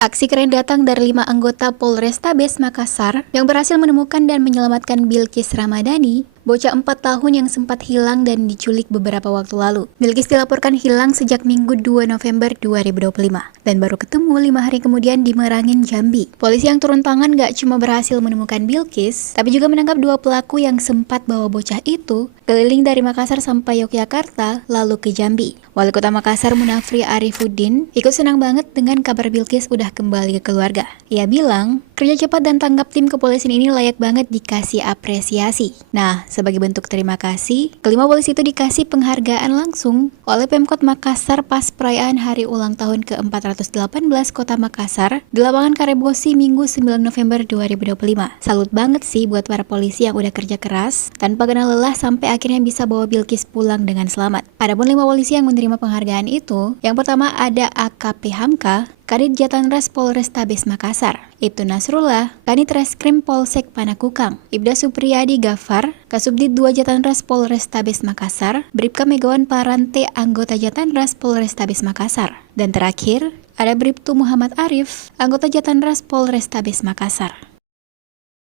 Aksi keren datang dari 5 anggota Polrestabes Makassar yang berhasil menemukan dan menyelamatkan Bilqis Ramadhani, bocah 4 tahun yang sempat hilang dan diculik beberapa waktu lalu. Bilqis dilaporkan hilang sejak Minggu 2 November 2025 dan baru ketemu 5 hari kemudian di Merangin, Jambi. Polisi yang turun tangan gak cuma berhasil menemukan Bilqis, tapi juga menangkap 2 pelaku yang sempat bawa bocah itu keliling dari Makassar sampai Yogyakarta lalu ke Jambi. Wali Kota Makassar Munafri Arifuddin ikut senang banget dengan kabar Bilqis udah kembali ke keluarga. Ia bilang, kerja cepat dan tanggap tim kepolisian ini layak banget dikasih apresiasi. Nah, sebagai bentuk terima kasih, kelima polisi itu dikasih penghargaan langsung oleh Pemkot Makassar pas perayaan hari ulang tahun ke-418 Kota Makassar di lapangan Karebosi Minggu 9 November 2025. Salut banget sih buat para polisi yang udah kerja keras tanpa kenal lelah sampai akhirnya bisa bawa Bilqis pulang dengan selamat. Adapun 5 polisi yang menerima penghargaan itu, yang pertama ada AKP Hamka, Kadit Jatanras Polrestabes Makassar, Ibtu Nasrullah, Kanit Reskrim Polsek Panakukang, Ibda Supriyadi Gafar, Kasubdit 2 Jatanras Polrestabes Makassar, Bribka Megawan Parante anggota Jatanras Polrestabes Makassar. Dan terakhir, ada Bribtu Muhammad Arif, anggota Jatanras Polrestabes Makassar.